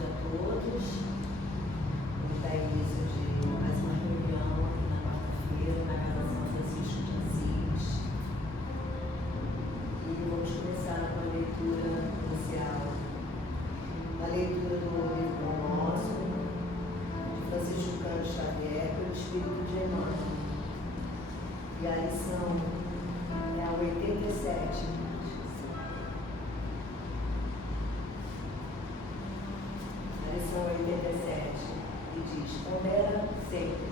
tarde a todos. Vamos dar início de mais uma reunião aqui na quarta-feira, na Casa São Francisco de Assis. E vamos começar com a leitura inicial. A leitura do livro nosso, de Francisco Cândido Xavier, pelo Espírito de Emmanuel. E a lição é a 87. A lição 87, e diz: pondera sempre.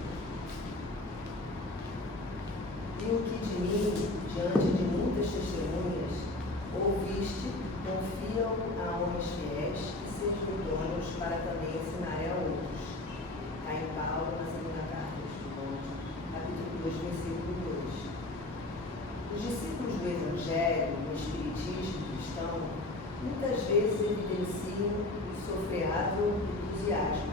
E o que de mim, diante de muitas testemunhas, ouviste, confia-o a homens fiéis e sejam idôneos para também ensinarem a outros. Está em Paulo, na segunda carta de Timóteo, capítulo 2, versículo 2. Os discípulos do Evangelho, do Espiritismo cristão, muitas vezes evidenciam o sofreável entusiasmo,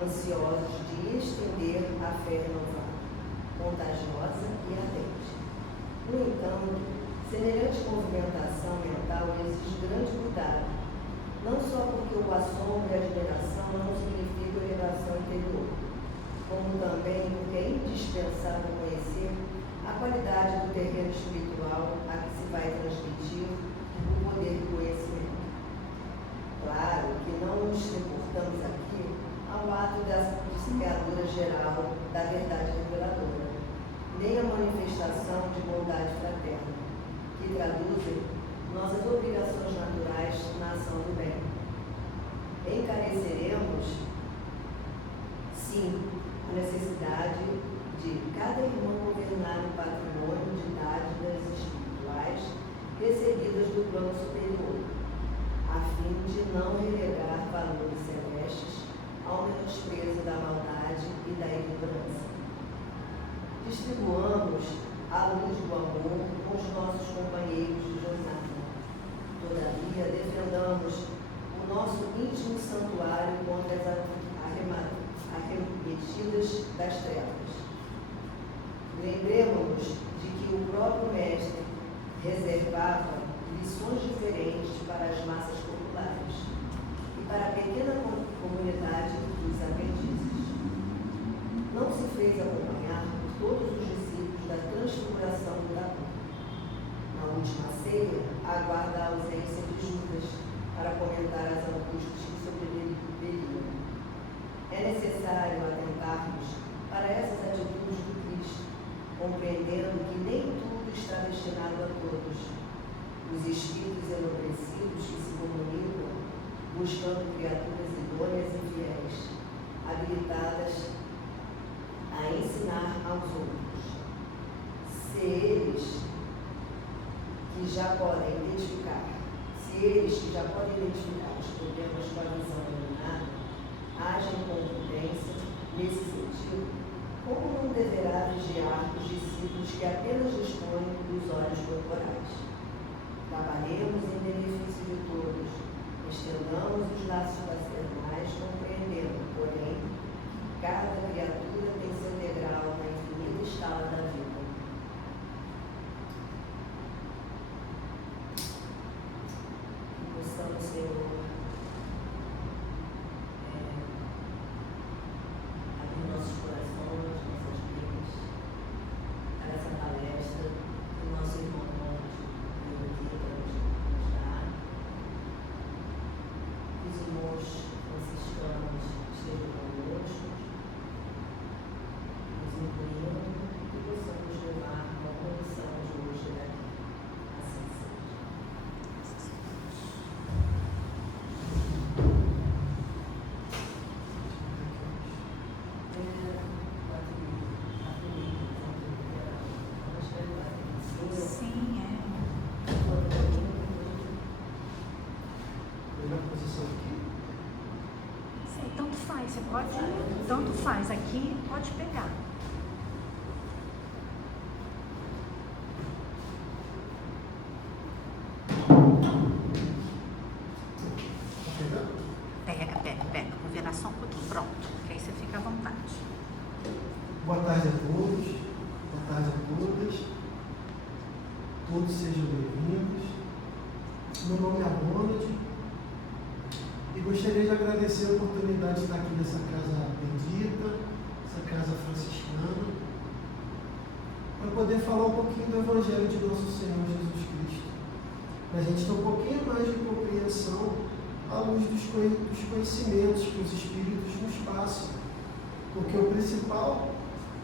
ansiosos de estender a fé renovada, contagiosa e ardente. No entanto, semelhante movimentação mental exige grande cuidado, não só porque o assombro e a admiração não significam elevação interior, como também porque é indispensável conhecer a qualidade do terreno espiritual a que se vai transmitir o poder do conhecimento. Claro que não nos reportamos aqui ao ato da semeadura geral da verdade reveladora, nem a manifestação de bondade fraterna, que traduzem nossas obrigações naturais na ação do bem. Encareceremos, sim, a necessidade de cada irmão governar o patrimônio de dádivas espirituais recebidas do plano superior, a fim de não relegar valores celestes ao menosprezo da maldade e da ignorância. Distribuamos a luz do amor com os nossos companheiros de jornada. Todavia, defendamos o nosso íntimo santuário contra as arremetidas das trevas. Lembremos-nos de que o próprio Mestre reservava lições diferentes para as massas populares e para a pequena comunidade dos aprendizes. Não se fez acompanhar por todos os discípulos da transfiguração do Davi. Na última ceia, aguarda a ausência de Judas para comentar as angústias que sobreviveriam. É necessário atentarmos para essas atitudes do Cristo, compreendendo que nem tudo está destinado a todos. Os espíritos enobrecidos que se comunicam, buscando criaturas idôneas e fiéis, habilitadas a ensinar aos outros. Se eles que já podem identificar os problemas com a visão iluminada, agem com prudência nesse sentido, como não deverá vigiar os discípulos que apenas dispõem dos olhos corporais? Trabalhemos em benefício de todos, estendamos os laços fraternais, compreendendo, porém, que cada criatura tem seu degrau na infinita escala da vida. Que possamos, Senhor, abrir nossos corações, nossas mentes, para essa palestra do nosso irmão os irmãos franciscanos estejam conosco, nos incluindo e possamos levar uma condição de hoje daqui. Assim seja. Sim, é. Sei, tanto faz, você pode, tanto faz, aqui pode pegar. Pega, vou virar só um pouquinho, pronto, que aí você fica à vontade. Boa tarde a todos, boa tarde a todas, todos sejam bem-vindos. Meu nome é Ronald, E gostaria de agradecer a oportunidade de estar aqui nessa casa bendita, essa casa franciscana, para poder falar um pouquinho do Evangelho de nosso Senhor Jesus Cristo. Para a gente ter um pouquinho mais de compreensão à luz dos conhecimentos que os Espíritos nos passam. Porque o principal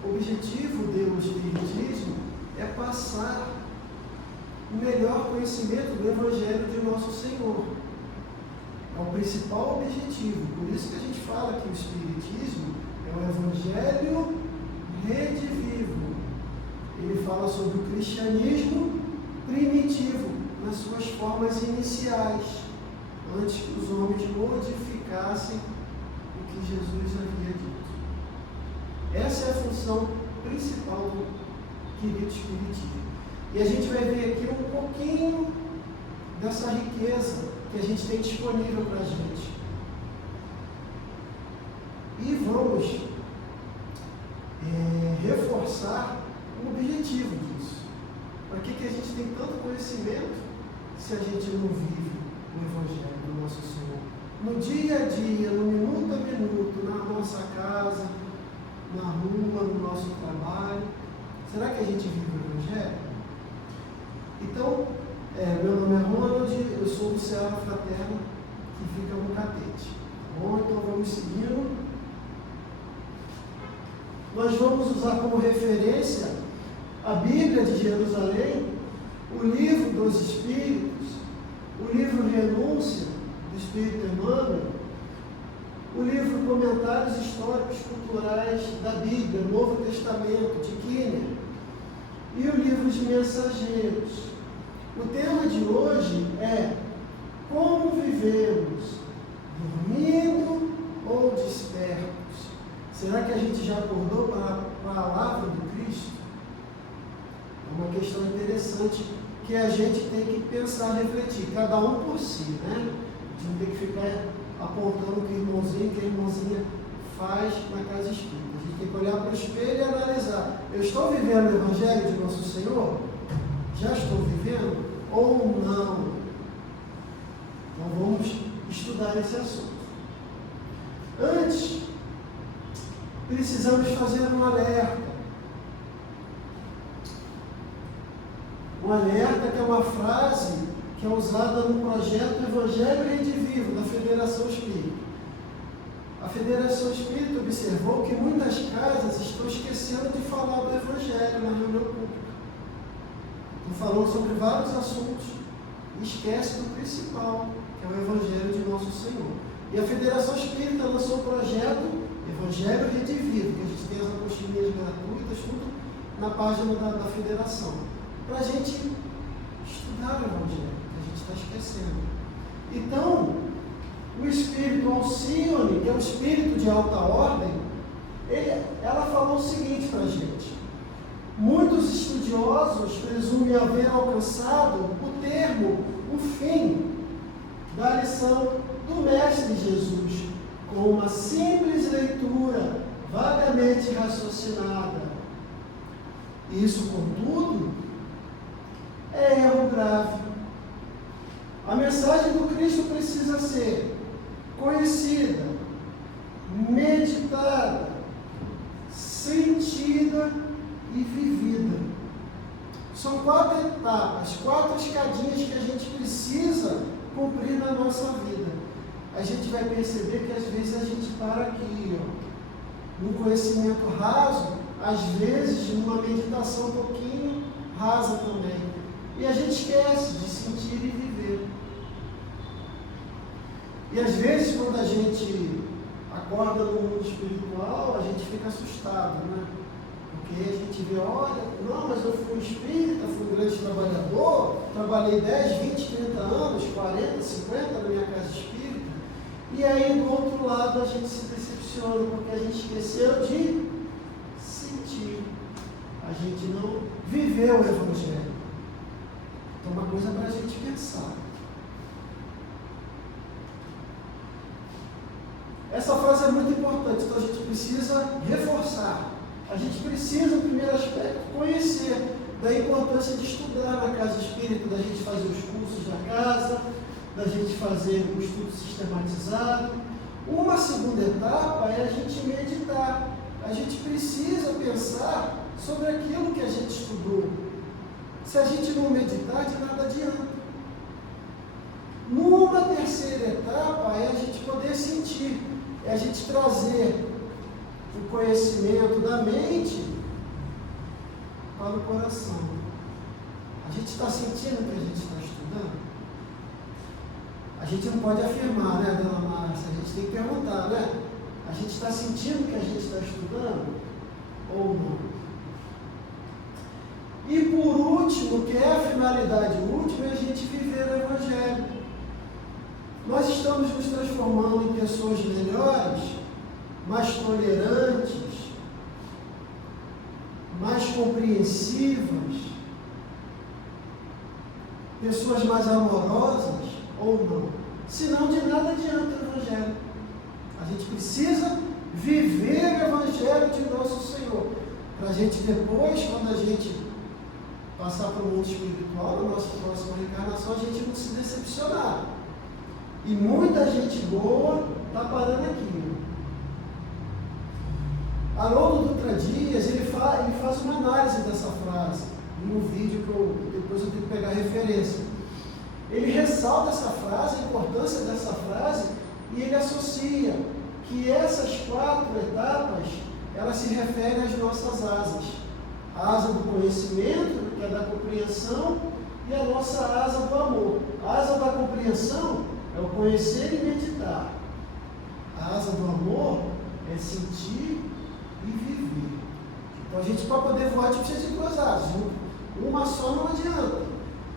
objetivo do Espiritismo é passar o melhor conhecimento do Evangelho de nosso Senhor. É o principal objetivo. Por isso que a gente fala que o Espiritismo é o Evangelho redivivo. Ele fala sobre o cristianismo primitivo, nas suas formas iniciais, antes que os homens modificassem o que Jesus havia dito. Essa é a função principal do querido Espiritismo. E a gente vai ver aqui um pouquinho dessa riqueza que a gente tem disponível para a gente. E vamos reforçar o objetivo disso. Para que a gente tem tanto conhecimento se a gente não vive o Evangelho do nosso Senhor? No dia a dia, no minuto a minuto, na nossa casa, na rua, no nosso trabalho. Será que a gente vive o Evangelho? Então, meu nome é Ronald, eu sou do Ceará Fraterno, que fica no Catete. Bom, então vamos seguindo. Nós vamos usar como referência a Bíblia de Jerusalém, o Livro dos Espíritos, o livro Renúncia, do Espírito Emmanuel, o livro Comentários Históricos Culturais da Bíblia, Novo Testamento, de Kinner, e o livro de Mensageiros. O tema de hoje é como vivemos, dormindo ou despertos? Será que a gente já acordou para a palavra do Cristo? É uma questão interessante que a gente tem que pensar, refletir, cada um por si, né? A gente não tem que ficar apontando o que o irmãozinho, que a irmãzinha faz na casa espírita. A gente tem que olhar para o espelho e analisar. Eu estou vivendo o Evangelho de nosso Senhor? Já estou vivendo ou não? Então vamos estudar esse assunto. Antes, precisamos fazer um alerta. Um alerta que é uma frase que é usada no projeto Evangelho Redivivo, da Federação Espírita. A Federação Espírita observou que muitas casas estão esquecendo de falar do Evangelho na reunião pública. Estão falando sobre vários assuntos e esquece do principal, que é o Evangelho de nosso Senhor. E a Federação Espírita lançou o projeto Evangelho Redivivo, que a gente tem as apostilinhas gratuitas, tudo na página da Federação, para a gente estudar o Evangelho, que a gente está esquecendo. Então, o Espírito Alcione, que é um espírito de alta ordem, ela falou o seguinte para a gente: muitos estudiosos presumem haver alcançado o termo, o fim da lição do Mestre Jesus, com uma simples leitura vagamente raciocinada. Isso, contudo, é erro grave. A mensagem do Cristo precisa ser conhecida, meditada, sentida e vivida. São 4 etapas, 4 escadinhas que a gente precisa cumprir na nossa vida. A gente vai perceber que às vezes a gente para aqui, no conhecimento raso, às vezes numa meditação um pouquinho rasa também. E a gente esquece de sentir e viver. E às vezes quando a gente acorda no mundo espiritual, a gente fica assustado, né? Porque a gente vê, olha, não, mas eu fui espírita, fui um grande trabalhador, trabalhei 10, 20, 30 anos, 40, 50 na minha casa espírita. E aí, do outro lado, a gente se decepciona, porque a gente esqueceu de sentir. A gente não viveu o Evangelho. Então, uma coisa para a gente pensar. Essa frase é muito importante, então a gente precisa reforçar. A gente precisa, no primeiro aspecto, conhecer da importância de estudar na casa espírita, da gente fazer os cursos da casa, da gente fazer um estudo sistematizado. Uma segunda etapa é a gente meditar. A gente precisa pensar sobre aquilo que a gente estudou. Se a gente não meditar, de nada adianta. Numa terceira etapa é a gente poder sentir, é a gente trazer o conhecimento da mente para o coração. A gente está sentindo o que a gente está estudando? A gente não pode afirmar, né, dona Márcia? A gente tem que perguntar, né? A gente está sentindo o que a gente está estudando ou não? E por último, que é a finalidade última, é a gente viver o Evangelho. Nós estamos nos transformando em pessoas melhores, mais tolerantes, mais compreensivas, pessoas mais amorosas ou não? Senão, de nada adianta o Evangelho. A gente precisa viver o Evangelho de nosso Senhor, para a gente depois, quando a gente passar para o mundo espiritual, na nossa próxima reencarnação, a gente não se decepcionar. E muita gente boa está parando aqui. Haroldo Dutra Dias, ele faz uma análise dessa frase, num vídeo que depois eu tenho que pegar referência. Ele ressalta essa frase, a importância dessa frase, e ele associa que essas 4 etapas, elas se referem às nossas asas. A asa do conhecimento, que é da compreensão, e a nossa asa do amor. A asa da compreensão é o conhecer e meditar. A asa do amor é sentir e viver. Então a gente, para poder voar, a gente precisa de 2 asas. Uma só não adianta.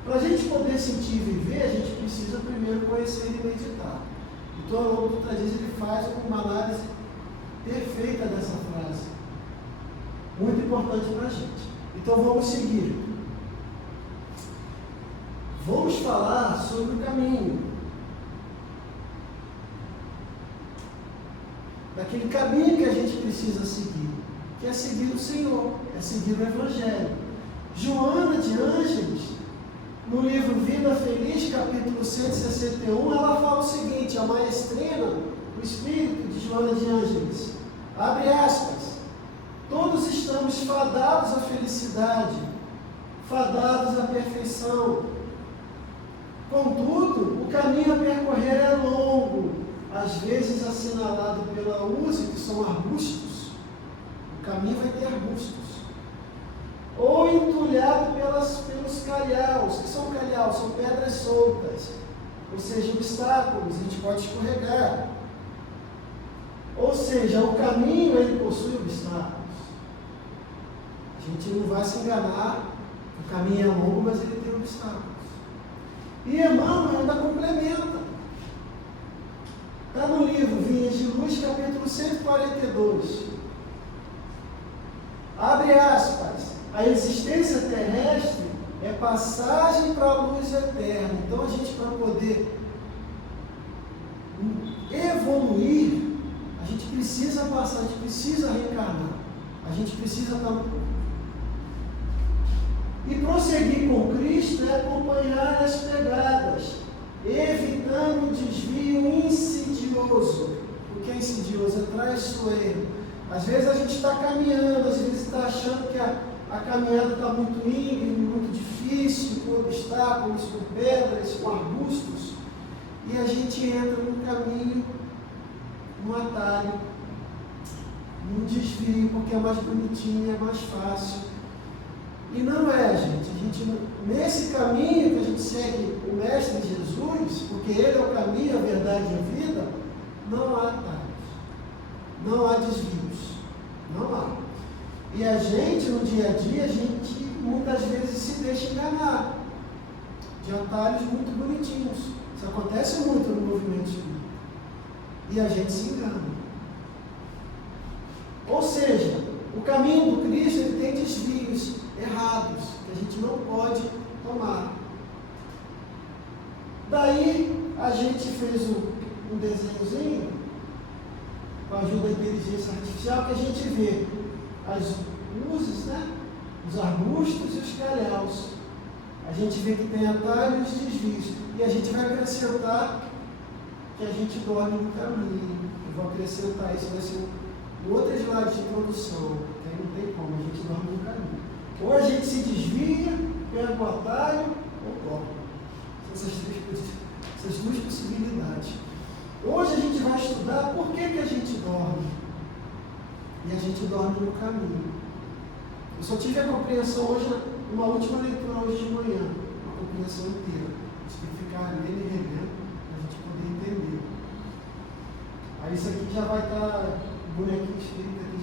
Para a gente poder sentir e viver, a gente precisa primeiro conhecer e meditar. Então, ao longo do Dias, ele faz uma análise perfeita dessa frase. Muito importante para a gente. Então, vamos seguir. Vamos falar sobre o caminho. Daquele caminho que a gente precisa seguir, que é seguir o Senhor, é seguir o Evangelho. Joana de Ângeles, no livro Vida Feliz, capítulo 161, ela fala o seguinte, a maestrina, o espírito de Joana de Ângeles, abre aspas, todos estamos fadados à felicidade, fadados à perfeição. Contudo, o caminho a percorrer é longo, às vezes assinalado pela urze, que são arbustos. O caminho vai ter arbustos. Ou entulhado pelos calhaus. O que são calhaus? São pedras soltas, ou seja, obstáculos, a gente pode escorregar. Ou seja, o caminho, ele possui obstáculos. A gente não vai se enganar, o caminho é longo, mas ele tem obstáculos. E Emmanuel ainda complementa. Está no livro Vinhas de Luz, capítulo 142. Abre aspas. A existência terrestre é passagem para a luz eterna. Então, a gente, para poder evoluir, a gente precisa passar, a gente precisa reencarnar. A gente precisa estar no corpo. E prosseguir com Cristo é acompanhar as pegadas, evitando o desvio insidioso. O que é insidioso? É traiçoeiro. Às vezes a gente está caminhando, às vezes está achando que a caminhada está muito íngreme, muito difícil, com obstáculos, com pedras, com arbustos, e a gente entra num caminho, num atalho, num desvio, porque é mais bonitinho, é mais fácil. E não é, gente. A gente, nesse caminho que a gente segue o Mestre Jesus, porque Ele é o caminho, a verdade e a vida, não há atalhos, não há desvios, não há. E a gente, no dia a dia, a gente muitas vezes se deixa enganar de atalhos muito bonitinhos. Isso acontece muito no movimento espírita. E a gente se engana. Ou seja, o caminho do Cristo, ele tem desvios errados, que a gente não pode tomar. Daí, a gente fez um desenhozinho, com a ajuda da inteligência artificial, que a gente vê as luzes, né? Os arbustos e os calhaus. a gente vê que tem atalhos e desvios. E a gente vai acrescentar que a gente dorme no caminho. Eu vou acrescentar isso, vai ser um outro slide de introdução. Aí não tem como, a gente dorme no caminho. Ou a gente se desvia, pega o atalho, ou dorme. São essas duas possibilidades. Hoje a gente vai estudar por que a gente dorme. E a gente dorme no caminho. Eu só tive a compreensão hoje, uma última leitura hoje de manhã, uma compreensão inteira. A gente tem que ficar lendo e relendo para a gente poder entender. Aí isso aqui já vai estar, o bonequinho escrito aqui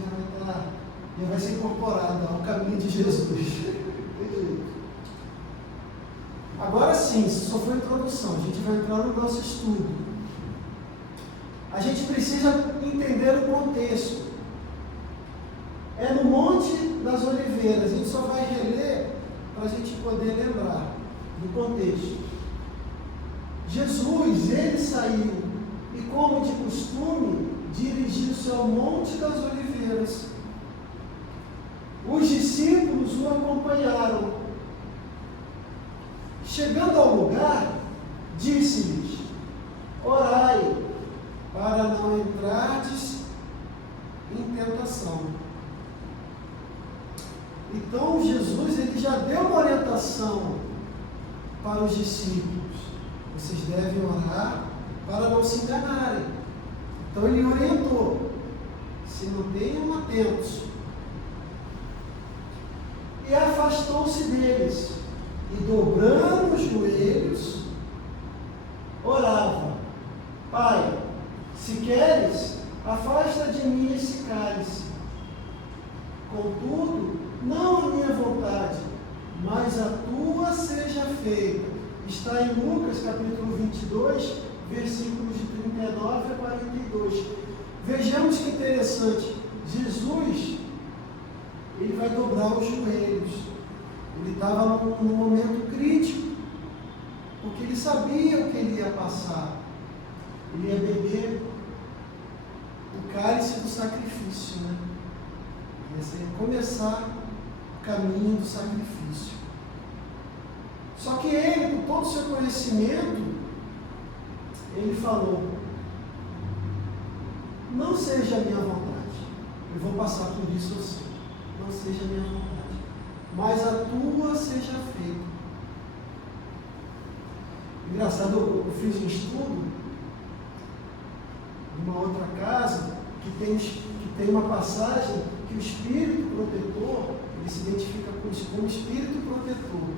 já vai ser incorporado ao caminho de Jesus. Tem jeito. Agora sim, isso só foi a introdução, a gente vai entrar no nosso estudo. A gente precisa entender o contexto. É no Monte das Oliveiras, a gente só vai reler para a gente poder lembrar do contexto. Jesus, ele saiu e, como de costume, dirigiu-se ao Monte das Oliveiras. Os discípulos o acompanharam. Chegando ao lugar, disse-lhes: orai, para não entrardes em tentação. Então Jesus ele já deu uma orientação para os discípulos: vocês devem orar para não se enganarem. Então ele orientou: se mantenham atentos. E afastou-se deles, e dobrando os joelhos, orava: Pai, se queres, afasta de mim esse cálice. Contudo, não a minha vontade, mas a tua seja feita. Está em Lucas capítulo 22, versículos de 39 a 42. Vejamos que interessante. Jesus, ele vai dobrar os joelhos. Ele estava num momento crítico, porque ele sabia o que ele ia passar. Ele ia beber o cálice do sacrifício, né? Ia começar o caminho do sacrifício. Só que ele, com todo o seu conhecimento, ele falou: não seja a minha vontade, eu vou passar por isso assim, não seja a minha vontade, mas a tua seja feita. Engraçado, eu fiz um estudo numa outra casa que tem uma passagem que o espírito protetor, ele se identifica como espírito protetor.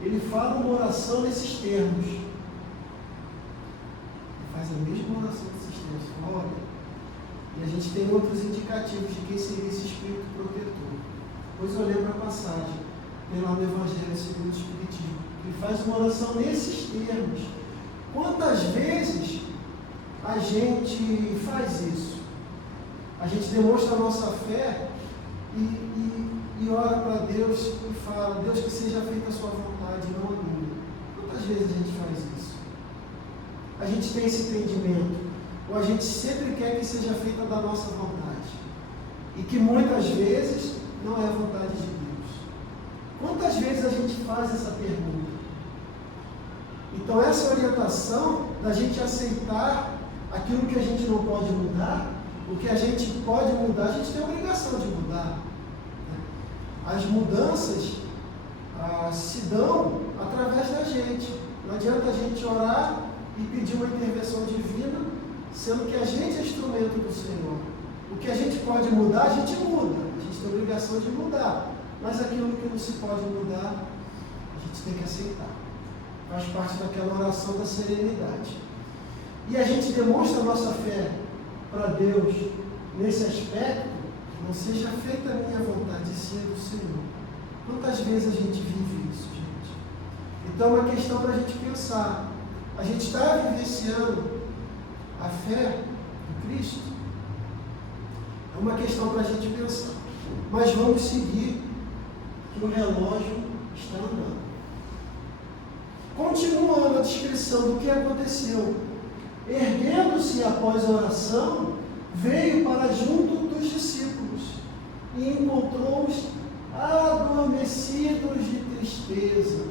Ele fala uma oração nesses termos. Ele faz a mesma oração nesses termos. Olha, e a gente tem outros indicativos de quem seria esse espírito protetor. Depois eu lembro a passagem, tem lá no Evangelho segundo o Espiritismo. Ele faz uma oração nesses termos. Quantas vezes a gente faz isso? A gente demonstra a nossa fé e ora para Deus e fala: Deus, que seja feita a sua vontade, não a minha. Quantas vezes a gente faz isso? A gente tem esse entendimento, ou a gente sempre quer que seja feita da nossa vontade, e que muitas vezes não é a vontade de Deus. Quantas vezes a gente faz essa pergunta? Então essa orientação da gente aceitar aquilo que a gente não pode mudar, o que a gente pode mudar, a gente tem a obrigação de mudar. As mudanças se dão através da gente. Não adianta a gente orar e pedir uma intervenção divina, sendo que a gente é instrumento do Senhor. O que a gente pode mudar, a gente muda. A gente tem a obrigação de mudar. Mas aquilo que não se pode mudar, a gente tem que aceitar. Faz parte daquela oração da serenidade. E a gente demonstra a nossa fé para Deus nesse aspecto: não seja feita a minha vontade, sim a do Senhor. Quantas vezes a gente vive isso, gente? Então é uma questão para a gente pensar. A gente está vivenciando a fé de Cristo? É uma questão para a gente pensar. Mas vamos seguir, que o relógio está andando. Continuando a descrição do que aconteceu. Erguendo-se após a oração, veio para junto dos discípulos e encontrou-os adormecidos de tristeza.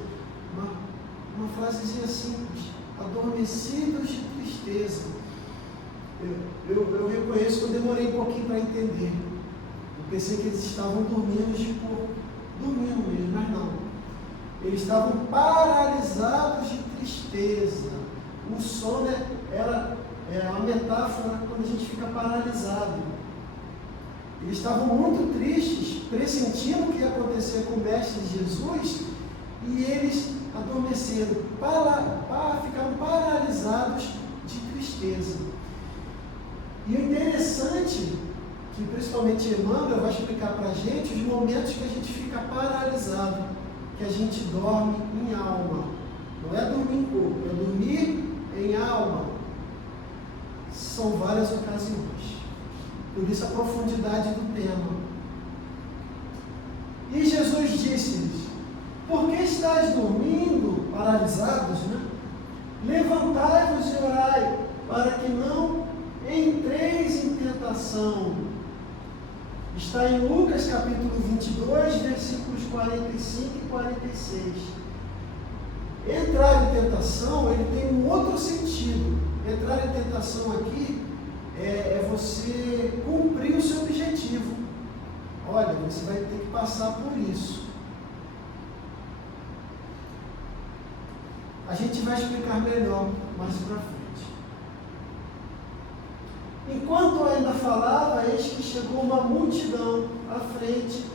Uma Uma frasezinha simples: adormecidos de tristeza. Eu reconheço que eu demorei um pouquinho para entender. Eu pensei que eles estavam dormindo, tipo, dormindo mesmo, mas não. Eles estavam paralisados de tristeza. O sono é uma metáfora quando a gente fica paralisado. Eles estavam muito tristes, pressentindo o que ia acontecer com o Mestre Jesus, e eles adormeceram, ficaram paralisados de tristeza. E o interessante, que principalmente Emmanuel vai explicar para a gente, os momentos que a gente fica paralisado, que a gente dorme em alma. Não é dormir em corpo, é dormir em alma. São várias ocasiões. Por isso a profundidade do tema. E Jesus disse-lhes: por que estáis dormindo, paralisados, né? Levantai-vos e orai, para que não entreis em tentação. Está em Lucas capítulo 22, versículos 45 e 46. Entrar em tentação, ele tem um outro sentido. Entrar em tentação aqui é você cumprir o seu objetivo. Olha, você vai ter que passar por isso. A gente vai explicar melhor mais para frente. Enquanto ainda falava, eis que chegou uma multidão. À frente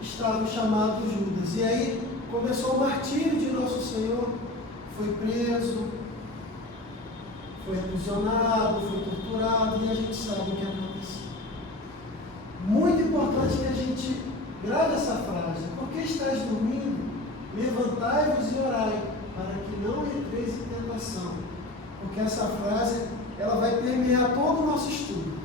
estava o chamado Judas. E aí começou o martírio de Nosso Senhor. Foi preso, foi aprisionado, foi torturado, e a gente sabe o que aconteceu. Muito importante que a gente grave essa frase: por que estás dormindo? Levantai-vos e orai, para que não entreis em tentação. Porque essa frase, ela vai permear todo o nosso estudo.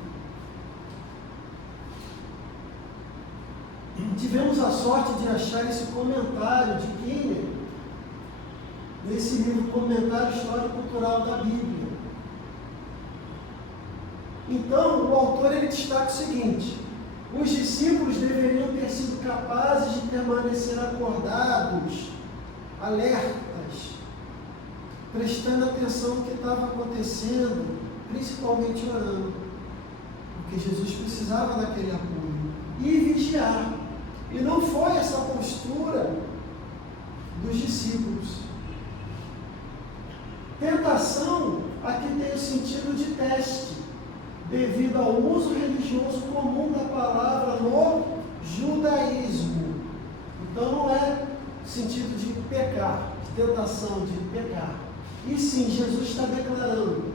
Tivemos a sorte de achar esse comentário de Kinner nesse livro Comentário Histórico-Cultural da Bíblia. Então, o autor ele destaca o seguinte: os discípulos deveriam ter sido capazes de permanecer acordados, alertas, prestando atenção no que estava acontecendo, principalmente orando, porque Jesus precisava daquele apoio, e vigiar. E não foi essa postura dos discípulos. Tentação aqui tem o sentido de teste, devido ao uso religioso comum da palavra no judaísmo. Então não é sentido de pecar, de tentação, de pecar. E sim, Jesus está declarando: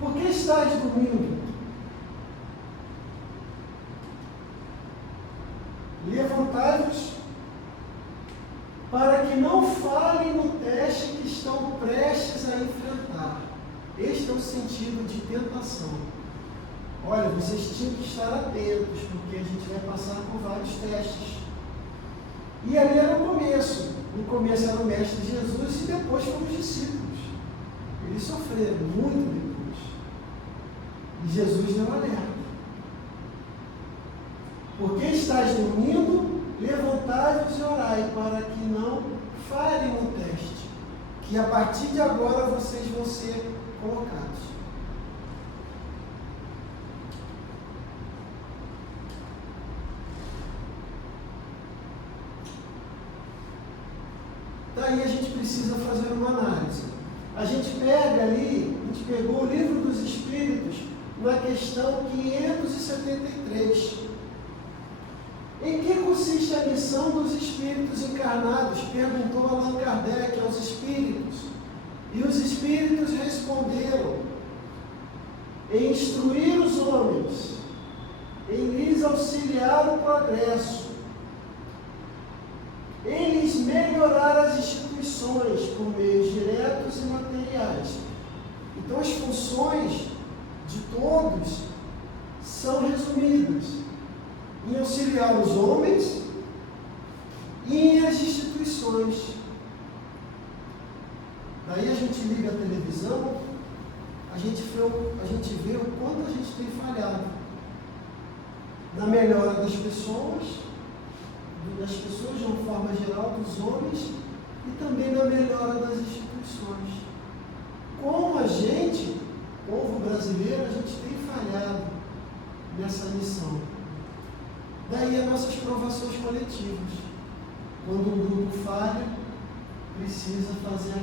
por que estáis dormindo? Levantai-vos, para que não falhem no teste que estão prestes a enfrentar. Este é o sentido de tentação. Olha, vocês tinham que estar atentos, porque a gente vai passar por vários testes. E ali era o começo. No começo era o Mestre Jesus e depois foram os discípulos. Eles sofreram muito depois. E Jesus deu alerta. Por que estáis dormindo? Levantai-vos e orai, para que não falhem no teste, que a partir de agora vocês vão ser colocados. Daí a gente precisa fazer uma análise. A gente pega ali, a gente pegou o Livro dos Espíritos na questão 573. Em que consiste a missão dos espíritos encarnados? Perguntou Allan Kardec aos espíritos. E os espíritos responderam: em instruir os homens, em lhes auxiliar o progresso, em lhes melhorar as instituições por meios diretos e materiais. Então as funções de todos são resumidas em auxiliar os homens e em as instituições. Daí a gente liga a televisão, a gente vê o quanto a gente tem falhado na melhora das pessoas de uma forma geral, dos homens e também na melhora das instituições. Como a gente, povo brasileiro, a gente tem falhado nessa missão. Daí as nossas provações coletivas. Quando um grupo falha, precisa fazer a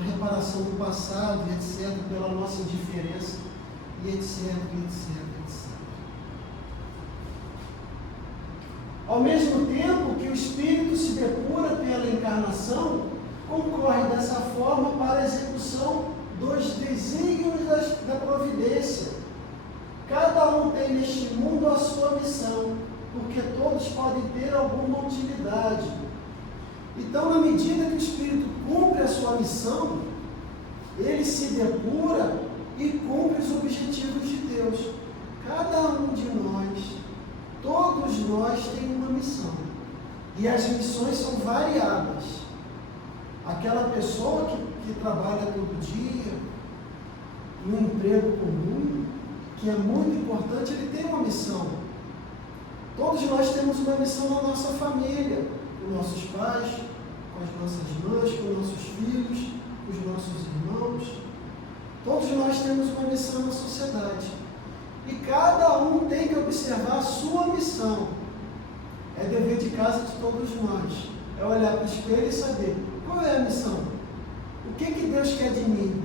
reparação do passado, etc., pela nossa indiferença, e etc. Ao mesmo tempo que o Espírito se depura pela encarnação, concorre dessa forma para a execução dos desígnios da providência. Cada um tem neste mundo a sua missão, porque todos podem ter alguma utilidade. Então, na medida que o Espírito cumpre a sua missão, ele se depura e cumpre os objetivos de Deus. Cada um de nós, todos nós, tem uma missão. E as missões são variadas. Aquela pessoa que trabalha todo dia, em um emprego comum, que é muito importante, ele tem uma missão. Todos nós temos uma missão na nossa família, com nossos pais, com as nossas mães, com nossos filhos, com os nossos irmãos. Todos nós temos uma missão na sociedade. E cada um tem que observar a sua missão. É dever de casa de todos nós. É olhar para o espelho e saber qual é a missão. O que Deus quer de mim?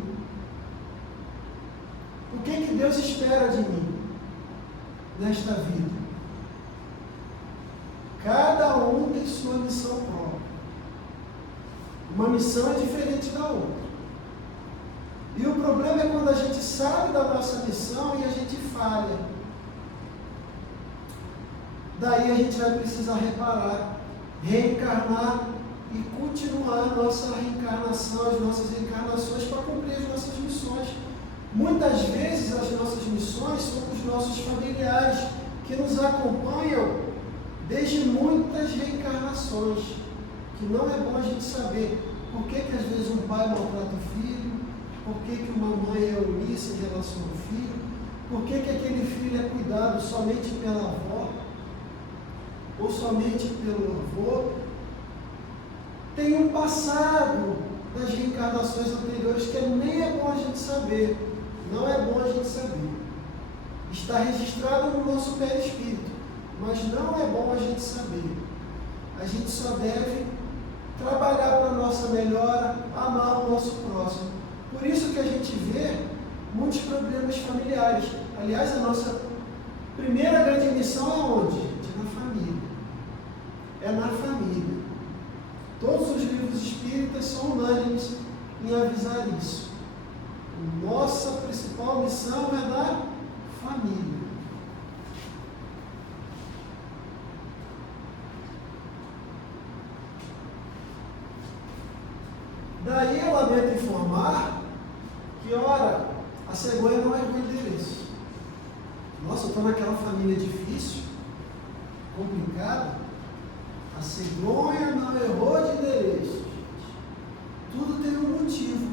O que Deus espera de mim nesta vida? Cada um tem sua missão própria. Uma missão é diferente da outra. E o problema é quando a gente sabe da nossa missão e a gente falha. Daí a gente vai precisar reparar, reencarnar e continuar a nossa reencarnação, as nossas encarnações para cumprir as nossas missões. Muitas vezes as nossas missões são os nossos familiares que nos acompanham desde muitas reencarnações, que não é bom a gente saber por que às vezes um pai maltrata o filho, por que uma mãe é omissa em relação ao filho, por que aquele filho é cuidado somente pela avó ou somente pelo avô. Tem um passado das reencarnações anteriores que nem é bom a gente saber, não é bom a gente saber. Está registrado no nosso perispírito, mas não é bom a gente saber. A gente só deve trabalhar para a nossa melhora, amar o nosso próximo. Por isso que a gente vê muitos problemas familiares. Aliás, a nossa primeira grande missão é onde? É na família. É na família. Todos os livros espíritas são unânimes em avisar isso. Nossa principal missão é na família. Daí eu lamento informar que, ora, a cegonha não é ruim endereço. Nossa, eu estou naquela família difícil, complicada. A cegonha não errou de endereço. Tudo tem um motivo.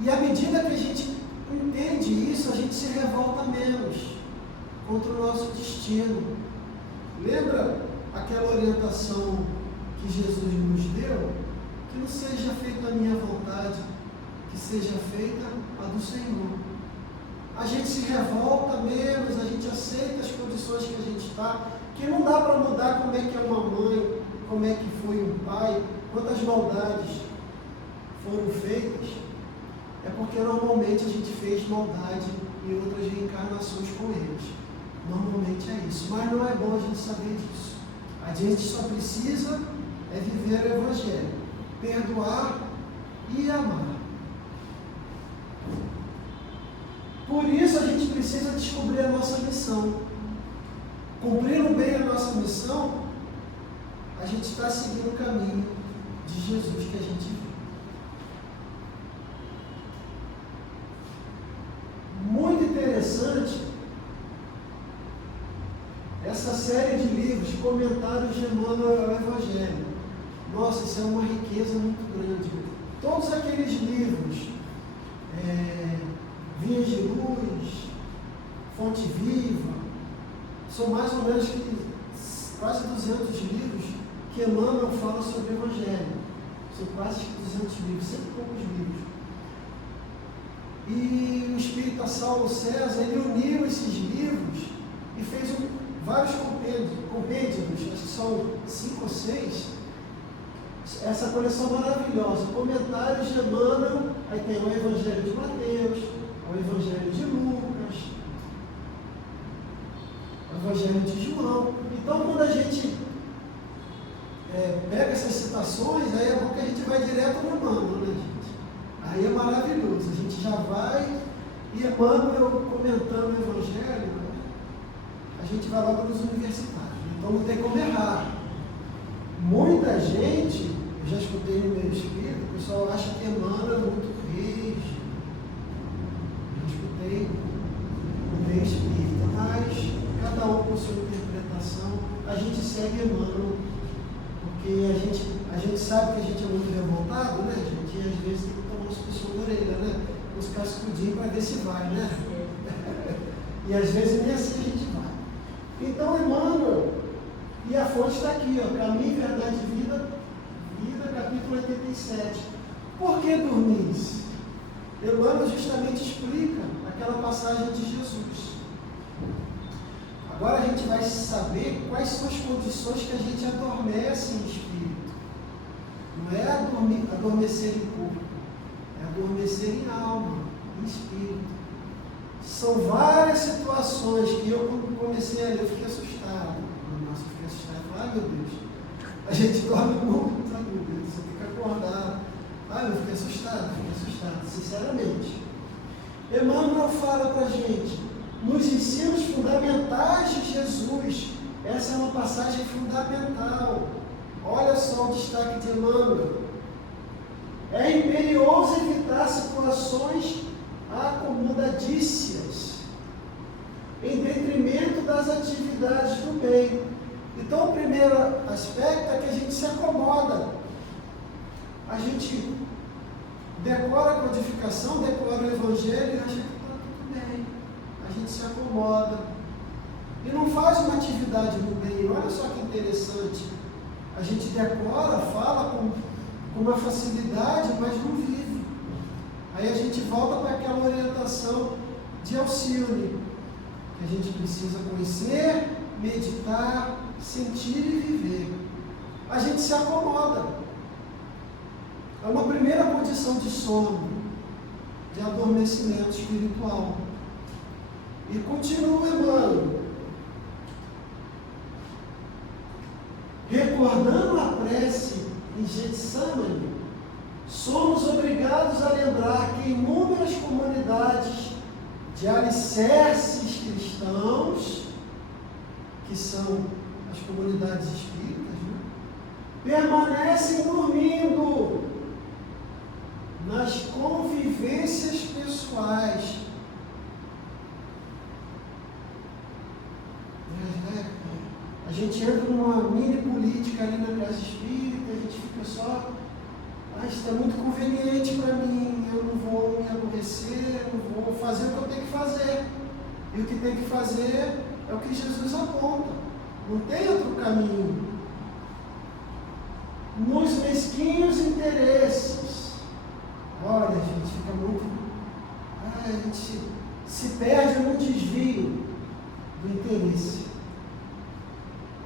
E à medida que a gente entende isso, a gente se revolta menos contra o nosso destino. Lembra aquela orientação que Jesus nos deu? Que não seja feita a minha vontade, que seja feita a do Senhor. A gente se revolta menos, a gente aceita as condições que a gente está, que não dá para mudar como é que é uma mãe, como é que foi um pai, quantas maldades foram feitas. É porque normalmente a gente fez maldade em outras reencarnações com eles. Normalmente é isso. Mas não é bom a gente saber disso. A gente só precisa viver o Evangelho. Perdoar e amar. Por isso a gente precisa descobrir a nossa missão. Cumprindo bem a nossa missão, a gente está seguindo o caminho de Jesus que a gente viu. Muito interessante essa série de livros, comentários de Emmanuel ao Evangelho. Nossa, isso é uma riqueza muito grande. Todos aqueles livros, Vinhas de Luz, Fonte Viva, são mais ou menos quase 200 livros que Emmanuel fala sobre o Evangelho. São quase 200 livros, 100 e poucos livros. E o espírita Saulo César, ele uniu esses livros e fez vários compêndios, acho que são 5 ou 6. Essa coleção maravilhosa, comentários de Emmanuel, aí tem o Evangelho de Mateus, o Evangelho de Lucas, o Evangelho de João. Então, quando a gente pega essas citações, aí é bom que a gente vai direto no Emmanuel, né, gente? Aí é maravilhoso, a gente já vai, e Emmanuel comentando o Evangelho, a gente vai logo nos universitários, então não tem como errar. Muita gente, eu já escutei no meu espírito, o pessoal acha que Emmanuel é muito rígido, eu escutei no meu espírito, mas cada um com sua interpretação, a gente segue Emmanuel, porque a gente sabe que a gente é muito revoltado, né, gente? E às vezes tem que tomar uns puxões na orelha, né? Uns cascudinhos para ver se vai, né? E às vezes nem assim a gente vai. Então, Emmanuel, e a fonte está aqui, ó, Caminho, Verdade e Vida, capítulo 87. Por que dormis? Emmanuel justamente explica aquela passagem de Jesus. Agora a gente vai saber quais são as condições que a gente adormece em espírito. Não é adormecer em corpo, é adormecer em alma, em espírito. São várias situações que eu, quando comecei a ler, eu fiquei assustado. Nossa, eu fiquei assustado. Eu falei, ai meu Deus, a gente dorme muito, sabe, meu Deus, você fica acordado. Ai, eu fiquei assustado, sinceramente. Emmanuel fala para a gente, nos ensinos fundamentais de Jesus, essa é uma passagem fundamental. Olha só o destaque de Emmanuel. É imperioso evitar situações acomodadícias, em detrimento das atividades do bem. Então, o primeiro aspecto é que a gente se acomoda. A gente decora a codificação, decora o Evangelho e acha que está tudo bem. A gente se acomoda. E não faz uma atividade do bem. Olha só que interessante. A gente decora, fala com uma facilidade, mas não vive. Aí a gente volta para aquela orientação de Alcione, que a gente precisa conhecer, meditar, sentir e viver. A gente se acomoda. É uma primeira condição de sono, de adormecimento espiritual. E continua Emmanuel. Recordando a prece em Getsemane, somos obrigados a lembrar que inúmeras comunidades de alicerces cristãos, que são as comunidades espíritas, né, permanecem dormindo nas convivências pessoais. A gente entra numa mini política ali na casa espírita, a gente fica só, isso é muito conveniente para mim, eu não vou me aborrecer, eu não vou fazer o que eu tenho que fazer. E o que tem que fazer é o que Jesus aponta. Não tem outro caminho. Nos mesquinhos interesses. Olha, a gente fica muito... a gente se perde no desvio do interesse.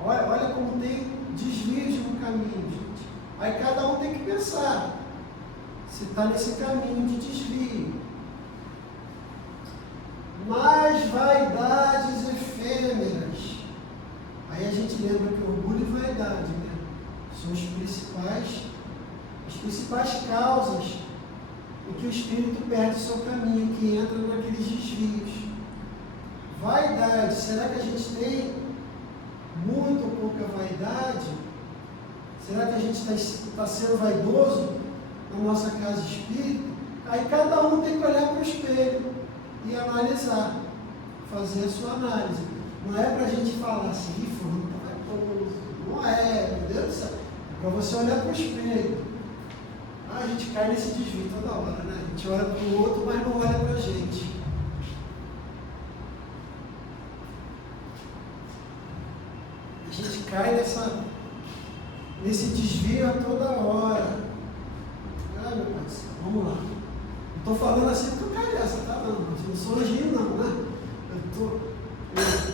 Olha como tem desvios no caminho, gente. Aí cada um tem que pensar se está nesse caminho de desvio. Mas vaidades efêmeras. Aí a gente lembra que orgulho e vaidade, né, são as principais causas em que o espírito perde o seu caminho, que entra naqueles desvios. Vaidade, será que a gente tem muito ou pouca vaidade? Será que a gente está sendo vaidoso na nossa casa espírita? Aí cada um tem que olhar para o espelho e analisar, fazer a sua análise. Não é para a gente falar assim, fulano está vaidoso. Não é, meu Deus do céu. É para você olhar para o espelho. A gente cai nesse desvio toda hora, né? A gente olha para o outro, mas não olha para a gente. A gente cai nesse desvio a toda hora. Ah, meu Pai do céu, vamos lá. Não estou falando assim porque eu caio essa, tá? Não sou anjinho não, né?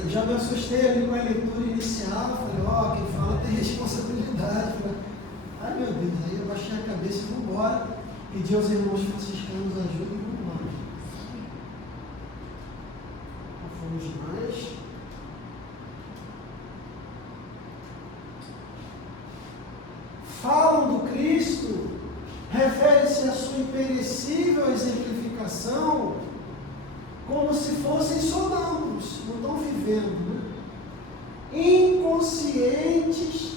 Eu já me assustei ali com a leitura inicial, falei, quem fala tem responsabilidade. Ai meu Deus, aí eu baixei a cabeça e vou embora. Pedi aos irmãos franciscanos ajuda e vamos embora. Não fomos mais. Falam do Cristo, refere-se à sua imperecível exemplificação, como se fossem sonâmbulos, não estão vivendo, né? Inconscientes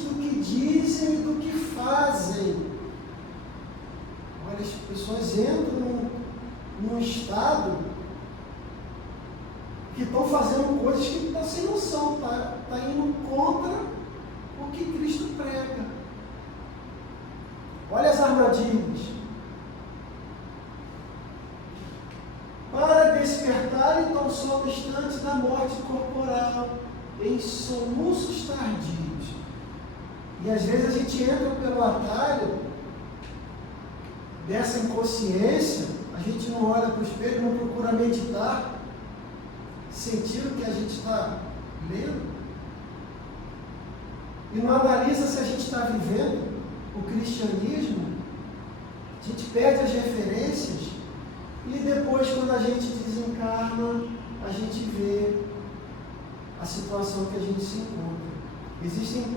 do que dizem e do que fazem. Olha, as pessoas entram num estado que estão fazendo coisas que estão sem noção, está indo contra o que Cristo prega. Olha as armadilhas. Para despertarem tão só no instante da morte corporal, em soluços tardios. E às vezes a gente entra pelo atalho dessa inconsciência, a gente não olha para o espelho, não procura meditar, sentir o que a gente está lendo, e não analisa se a gente está vivendo o cristianismo, a gente perde as referências, e depois, quando a gente desencarna, a gente vê a situação que a gente se encontra. Existem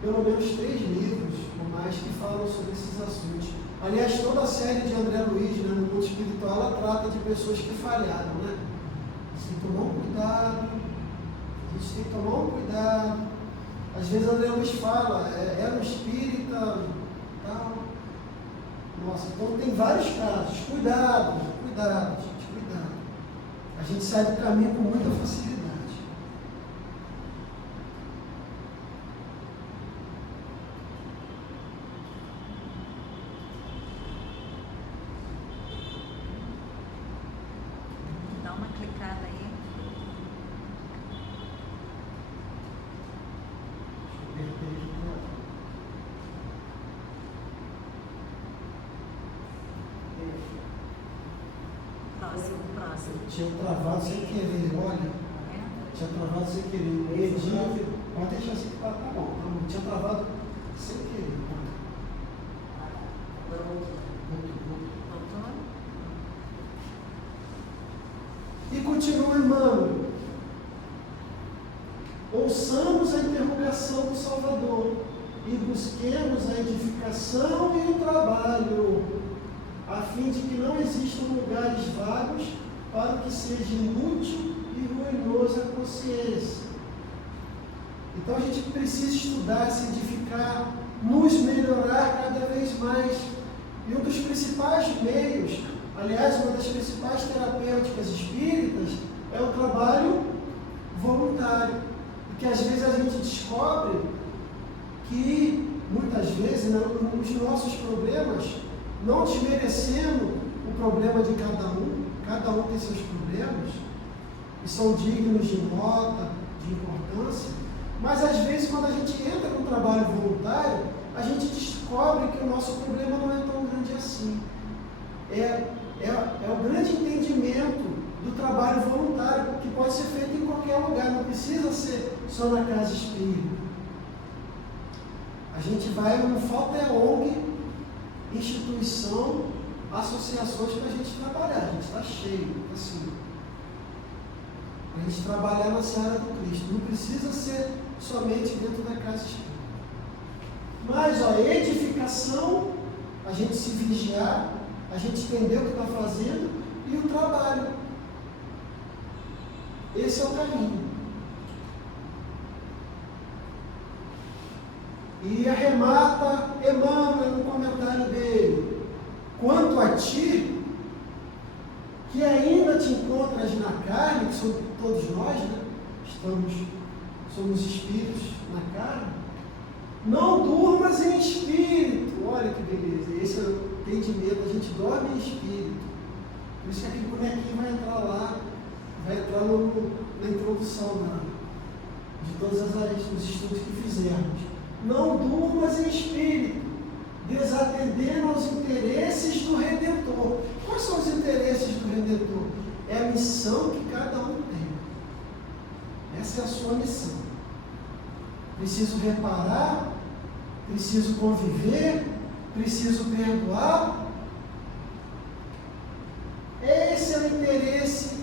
pelo menos 3 livros ou mais que falam sobre esses assuntos. Aliás, toda a série de André Luiz, né, no mundo espiritual, ela trata de pessoas que falharam, né? A gente tem que tomar um cuidado, a gente tem que tomar um cuidado. Às vezes André Luiz fala, era um espírita, tal. Nossa, então tem vários casos. Cuidado, gente, cuidado. A gente sai do caminho com muita facilidade. Dá uma clicada aí. Próximo. Tinha travado sem querer, olha. Tinha travado sem querer. Pode deixar assim que tá bom. Tinha travado sem querer. Voltou? E continua, irmão. Ouçamos a interrogação do Salvador e busquemos a edificação e o trabalho, a fim de que não existam lugares vagos para o que seja inútil e ruinoso a consciência. Então a gente precisa estudar, se edificar, nos melhorar cada vez mais. E um dos principais meios, aliás, uma das principais terapêuticas espíritas é o trabalho voluntário. Porque às vezes a gente descobre que, muitas vezes, os nossos problemas, não desmerecendo o problema de cada um tem seus problemas, e são dignos de nota, de importância, mas às vezes quando a gente entra no trabalho voluntário, a gente descobre que o nosso problema não é tão grande assim. É o grande entendimento do trabalho voluntário, que pode ser feito em qualquer lugar, não precisa ser só na casa espírita. A gente vai, não falta é ONG, instituição, associações para a gente trabalhar. A gente está cheio, assim. Para a gente trabalhar na seara do Cristo. Não precisa ser somente dentro da casa espírita. Mas, edificação, a gente se vigiar, a gente entender o que está fazendo e o trabalho. Esse é o caminho. E arremata Emmanuel no comentário dele. Quanto a ti, que ainda te encontras na carne, que somos todos nós, né? Somos espíritos na carne, não durmas em espírito. Olha que beleza, esse é o entendimento, a gente dorme em espírito. Por isso que aquele bonequinho vai entrar lá, vai entrar na introdução, o de todas as áreas dos estudos que fizermos. Não durmas em espírito, desatendendo aos interesses do Redentor. Quais são os interesses do Redentor? É a missão que cada um tem. Essa é a sua missão. Preciso reparar, preciso conviver, preciso perdoar. Esse é o interesse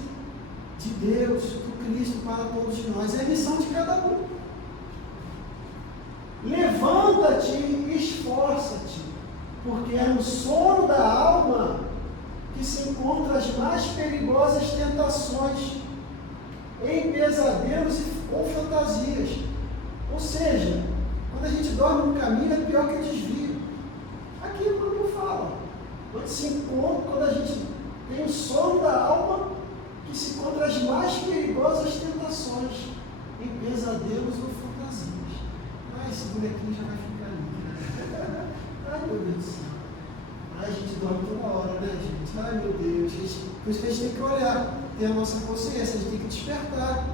de Deus, do Cristo para todos nós. É a missão de cada um. Levanta-te e esforça-te, porque é no sono da alma que se encontram as mais perigosas tentações, em pesadelos ou fantasias. Ou seja, quando a gente dorme no caminho, é pior que o desvio. Aqui o grupo fala, onde se encontra, quando a gente tem o sono da alma, que se encontra as mais perigosas tentações, em pesadelos ou fantasias. Ai, esse bonequinho já vai ficar ali. Ai, meu Deus do céu. Ai, a gente dorme toda hora, né, gente? Ai, meu Deus. Por isso que a gente tem que olhar, ter a nossa consciência, a gente tem que despertar.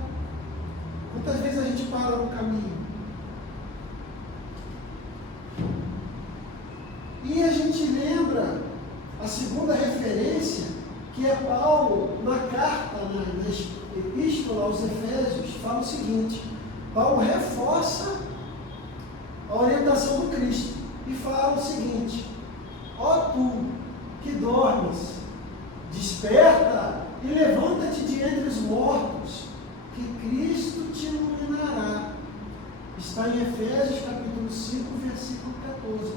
Quantas vezes a gente para no caminho? E a gente lembra a segunda referência, que é Paulo, na carta, na epístola aos Efésios, fala o seguinte: Paulo reforça a orientação do Cristo e fala o seguinte: ó tu que dormes, desperta e levanta-te de entre os mortos, que Cristo te iluminará. Está em Efésios capítulo 5, versículo 14.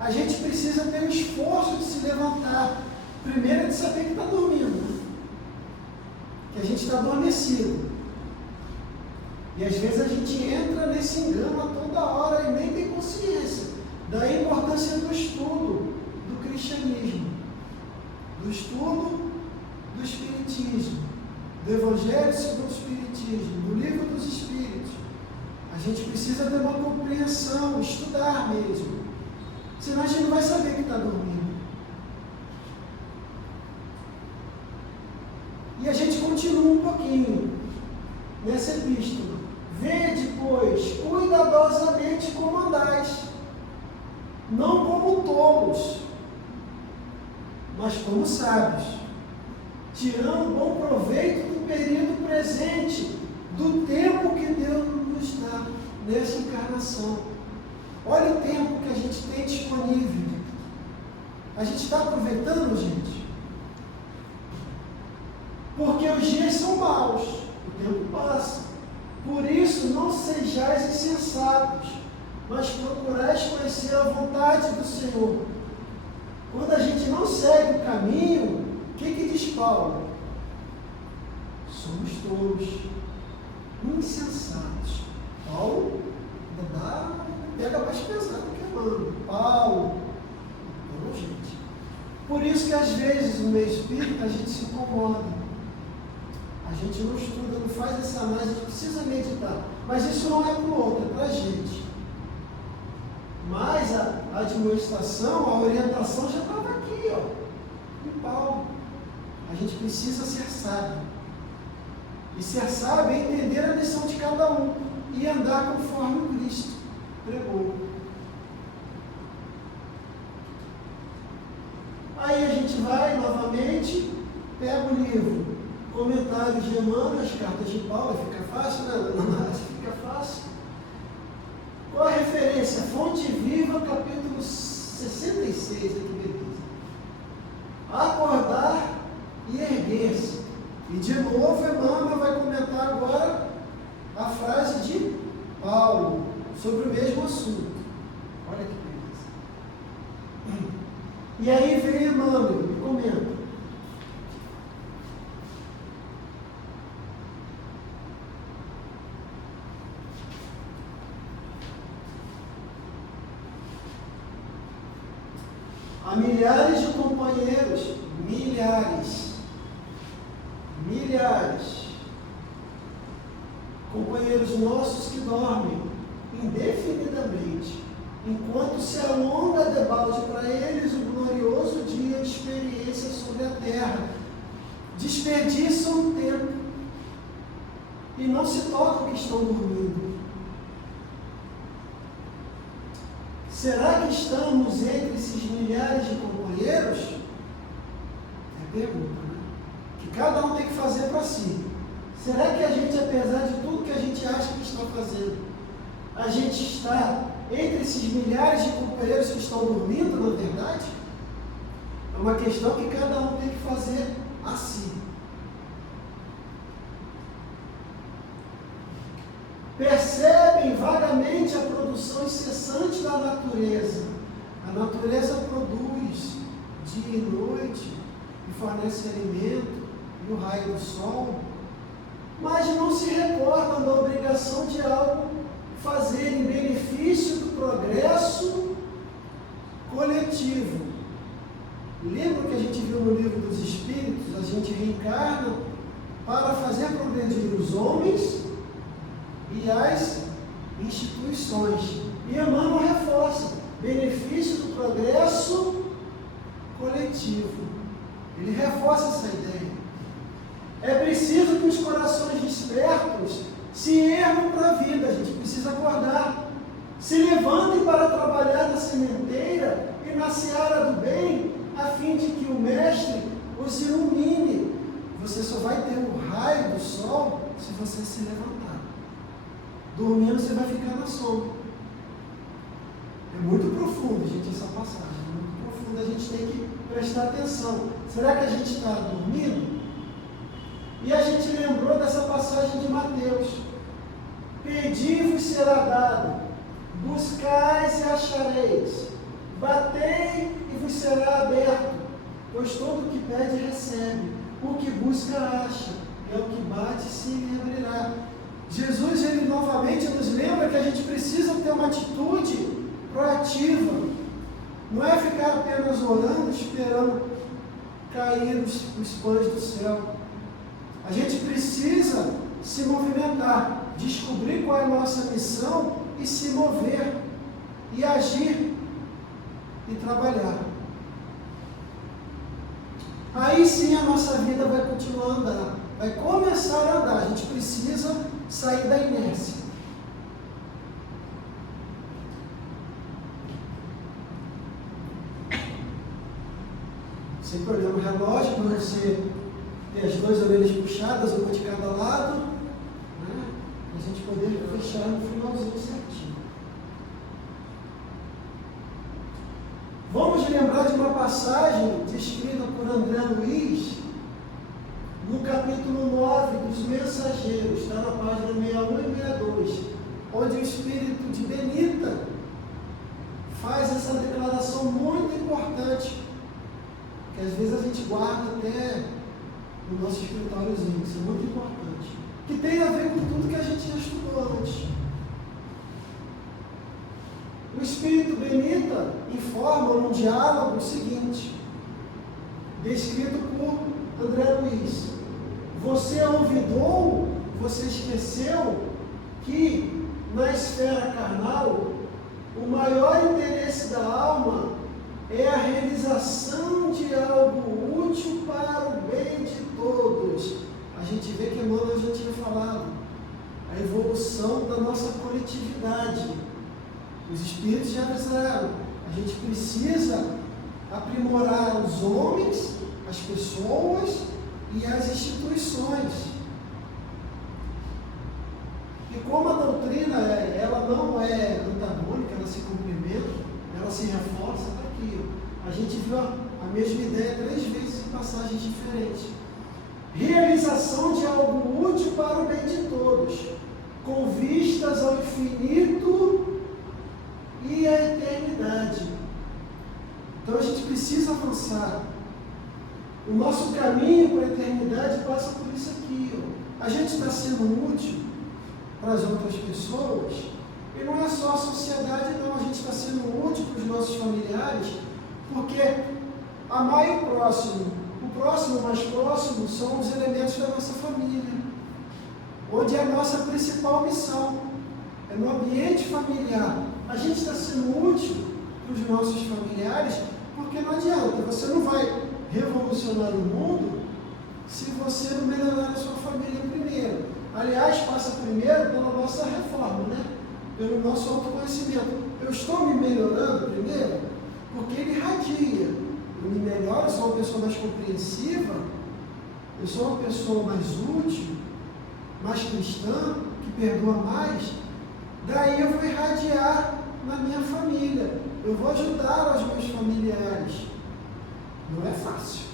A gente precisa ter um esforço de se levantar. Primeiro é de saber que está dormindo, né? Que a gente está adormecido. E às vezes a gente entra nesse engano a toda hora e nem tem consciência da importância do estudo do cristianismo, do estudo do espiritismo, do Evangelho segundo o Espiritismo, do Livro dos Espíritos. A gente precisa ter uma compreensão, estudar mesmo. Senão a gente não vai saber que está dormindo. E a gente continua um pouquinho nessa epístola. Vede, pois, cuidadosamente como andais, não como tolos, mas como sábios, tirando bom proveito do período presente, do tempo que Deus nos dá nessa encarnação. Olha o tempo que a gente tem disponível. A gente está aproveitando, gente? Porque os dias são maus, o tempo passa. Por isso, não sejais insensatos, mas procurais conhecer a vontade do Senhor. Quando a gente não segue o caminho, o que diz Paulo? Somos tolos, insensatos. Paulo pega mais pesado que Emmanuel. Paulo, então, gente. Por isso que às vezes no meio espírita a gente se incomoda. A gente não estuda, não faz essa análise, a gente precisa meditar. Mas isso não é para o outro, é para a gente. Mas a admoestação, a orientação já estava aqui, ó, em Paulo. A gente precisa ser sábio. E ser sábio é entender a missão de cada um e andar conforme o Cristo pregou. Aí a gente vai novamente, pega o livro, comentários de Emmanuel, as cartas de Paulo, fica fácil, né? Fica fácil. Qual a referência? Fonte Viva, capítulo 66, aqui beleza. Acordar e erguer-se. E de novo Emmanuel vai comentar agora a frase de Paulo sobre o mesmo assunto. Olha que beleza. E aí vem Emmanuel e comenta. Há milhares de companheiros, milhares, companheiros nossos que dormem indefinidamente, enquanto se alonga debalde para eles o glorioso dia de experiência sobre a terra. Desperdiçam o tempo e não se tocam que estão dormindo. Será que estamos entre esses milhares de companheiros? É pergunta, né? Que cada um tem que fazer para si. Será que a gente, apesar de tudo que a gente acha que está fazendo, a gente está entre esses milhares de companheiros que estão dormindo, na verdade? É uma questão que cada um tem que fazer a si. Percebem vagamente a produção incessante da natureza. A natureza produz dia e noite, e fornece alimento e o raio do sol, mas não se recordam da obrigação de algo fazer em benefício do progresso coletivo. Lembra que a gente viu no livro dos Espíritos? A gente reencarna para fazer progredir os homens e as instituições. E Emmanuel reforça: benefício do progresso coletivo. Ele reforça essa ideia. É preciso que os corações despertos se ergam para a vida. A gente precisa acordar. Se levantem para trabalhar na sementeira e na seara do bem, a fim de que o Mestre os ilumine. Você só vai ter o raio do sol se você se levantar. Dormindo, você vai ficar na sombra. É muito profundo, gente, essa passagem. É muito profundo, a gente tem que prestar atenção. Será que a gente está dormindo? E a gente lembrou dessa passagem de Mateus: pedi-vos será dado, buscais e achareis, batei e vos será aberto, pois todo o que pede recebe, o que busca acha, e ao que bate se lhe abrirá. Jesus, ele novamente nos lembra que a gente precisa ter uma atitude proativa. Não é ficar apenas orando, esperando cair os pães do céu. A gente precisa se movimentar, descobrir qual é a nossa missão e se mover, e agir, e trabalhar. Aí sim a nossa vida vai continuar a andar, vai começar a andar. A gente precisa sair da inércia. Sempre olhando o relógio para você ter as duas orelhas puxadas, uma de cada lado, né? Para a gente poder fechar no finalzinho certinho. Vamos lembrar de uma passagem descrita por André Luiz no capítulo 9 dos Mensageiros, está na página 61 e 62, onde o espírito de Benita faz essa declaração muito importante, que às vezes a gente guarda até no nosso escritóriozinho. Isso é muito importante, que tem a ver com tudo que a gente já estudou antes. O espírito Benita informa num diálogo o seguinte, descrito por André Luiz: você olvidou, você esqueceu que na esfera carnal o maior interesse da alma é a realização de algo útil para o bem de todos. A gente vê que Emmanuel já tinha falado, a evolução da nossa coletividade. Os espíritos já avisaram, a gente precisa aprimorar os homens, as pessoas e as instituições. E como a doutrina ela não é antagônica, ela se complementa, ela se reforça, está aqui. A gente viu a mesma ideia 3 vezes em passagens diferentes. Realização de algo útil para o bem de todos, com vistas ao infinito e à eternidade. Então a gente precisa avançar. O nosso caminho para a eternidade passa por isso aqui. Ó. A gente está sendo útil para as outras pessoas, e não é só a sociedade, não. A gente está sendo útil para os nossos familiares, porque amar o próximo mais próximo, são os elementos da nossa família, onde é a nossa principal missão, é no ambiente familiar. A gente está sendo útil para os nossos familiares, porque não adianta, você não vai revolucionar o mundo se você não melhorar a sua família primeiro. Aliás, passa primeiro pela nossa reforma, né? pelo nosso autoconhecimento. Eu estou me melhorando primeiro, porque ele irradia. Eu me melhoro, eu sou uma pessoa mais compreensiva, eu sou uma pessoa mais útil, mais cristã, que perdoa mais. Daí eu vou irradiar na minha família. Eu vou ajudar os meus familiares. Não é fácil.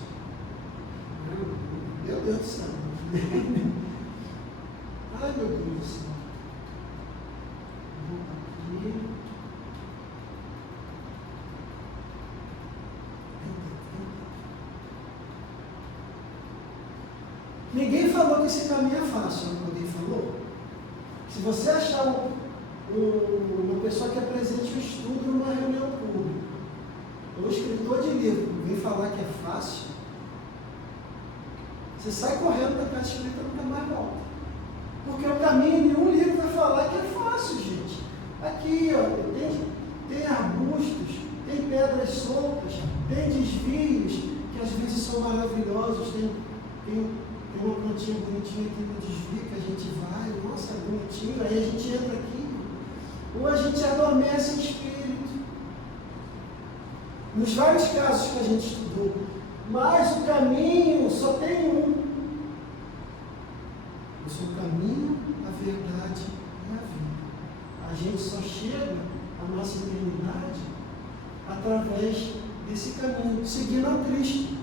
Meu Deus do céu. Ai, meu Deus do céu. Vou aqui. Ninguém falou que esse caminho é fácil, ninguém falou. Se você achar uma pessoa que apresente um estudo numa reunião pública, ou escritor de livro, vem falar que é fácil, você sai correndo da casa escrita e nunca mais volta. Porque o caminho, nenhum livro vai falar que é fácil, gente. Aqui, ó, tem arbustos, tem pedras soltas, tem desvios, que às vezes são maravilhosos, tem uma plantinha bonitinha aqui no desvio que a gente vai, nossa, é bonitinho, aí a gente entra aqui, ou a gente adormece em espírito. Nos vários casos que a gente estudou, mas o caminho só tem um. Eu sou o caminho, a verdade e a vida. A gente só chega à nossa eternidade através desse caminho, seguindo a Cristo.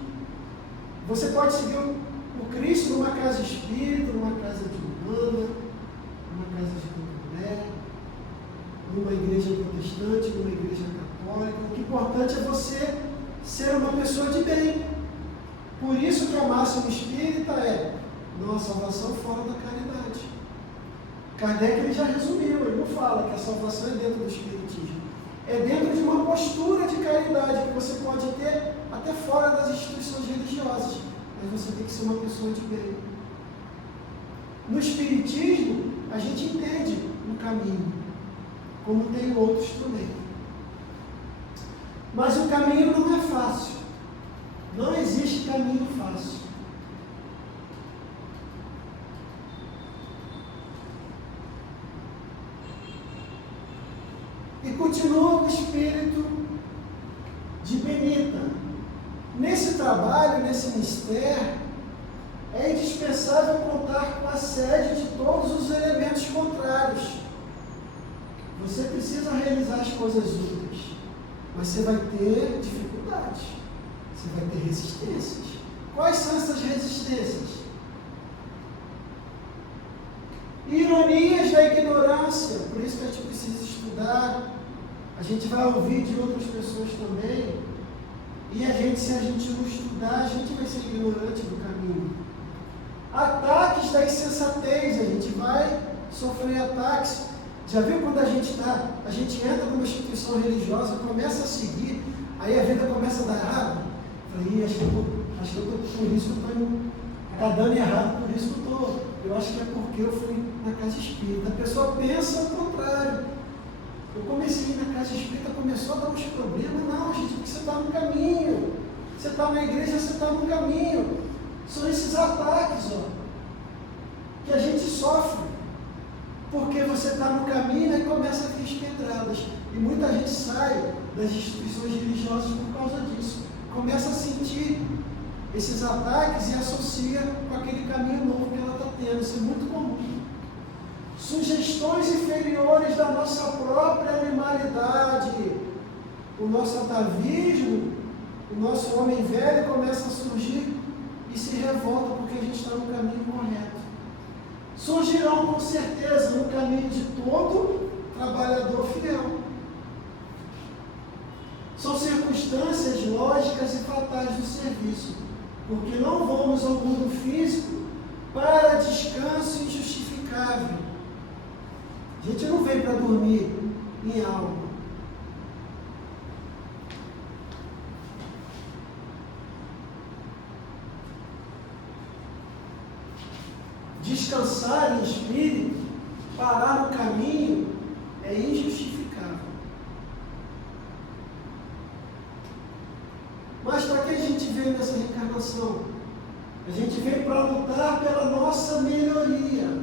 Você pode seguir o Cristo numa casa espírita, numa casa de Umbanda, numa casa de Candomblé, numa igreja protestante, numa igreja católica. O que é importante é você ser uma pessoa de bem. Por isso que a máxima espírita é nossa salvação fora da caridade. Kardec ele já resumiu, ele não fala que a salvação é dentro do espiritismo. É dentro de uma postura de caridade que você pode ter até fora das instituições religiosas. Mas você tem que ser uma pessoa de bem. No espiritismo, a gente entende um caminho, como tem outros também. Mas o caminho não é fácil. Não existe caminho fácil. E continua o espírito de Benita. Nesse trabalho, nesse mistério, é indispensável contar com a sede de todos os elementos contrários. Você precisa realizar as coisas úteis, mas você vai ter dificuldades, você vai ter resistências. Quais são essas resistências? Ironias da ignorância, por isso que a gente precisa estudar. A gente vai ouvir de outras pessoas também. E se a gente não estudar, a gente vai ser ignorante do caminho. Ataques da insensatez, a gente vai sofrer ataques. Já viu quando a gente entra numa instituição religiosa, começa a seguir, aí a vida começa a dar errado? Falei, acho que eu estou por isso que eu estou está dando errado, por isso que eu estou. Eu acho que é porque eu fui na casa espírita. A pessoa pensa o contrário. Eu comecei na casa espírita, começou a dar uns problemas. Não, gente, porque você está no caminho. Você está na igreja, você está no caminho. São esses ataques, que a gente sofre. Porque você está no caminho e começa a ter as pedradas. E muita gente sai das instituições religiosas por causa disso. Começa a sentir esses ataques e associa com aquele caminho novo que ela está tendo. Isso é muito comum. Sugestões inferiores da nossa própria animalidade, o nosso atavismo, o nosso homem velho começa a surgir e se revolta porque a gente está no caminho correto. Surgirão com certeza no caminho de todo trabalhador fiel. São circunstâncias lógicas e fatais do serviço, porque não vamos ao mundo físico para descanso injustificável. A gente não vem para dormir em alma. Descansar em espírito, parar no caminho, é injustificável. Mas para que a gente veio nessa reencarnação? A gente veio para lutar pela nossa melhoria,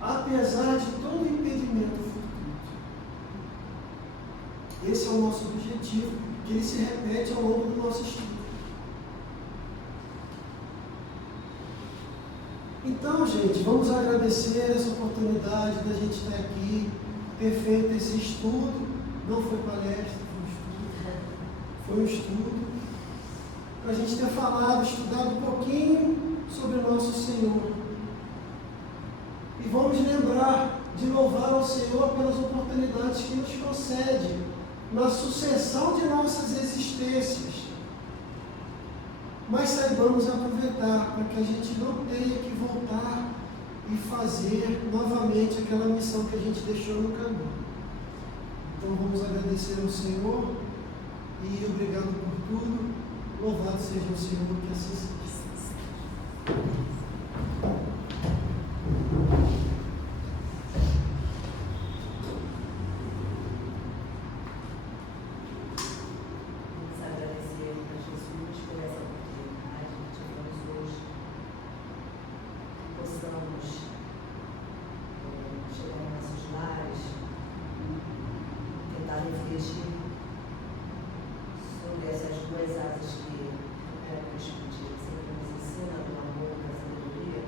apesar de todo impedimento futuro. Esse é o nosso objetivo, que ele se repete ao longo do nosso estudo. Então, gente, vamos agradecer essa oportunidade da gente estar aqui, ter feito esse estudo. Não foi palestra, foi um estudo. Para a gente ter falado, estudado um pouquinho sobre o nosso Senhor. E vamos lembrar de louvar ao Senhor pelas oportunidades que nos concede na sucessão de nossas existências. Mas saibamos aproveitar para que a gente não tenha que voltar e fazer novamente aquela missão que a gente deixou no caminho. Então vamos agradecer ao Senhor e obrigado por tudo. Louvado seja o Senhor, que assim seja. Sobre essas duas asas que o Espiritismo sempre nos ensina, do amor e da sabedoria,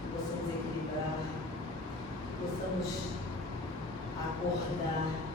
que possamos equilibrar, que possamos acordar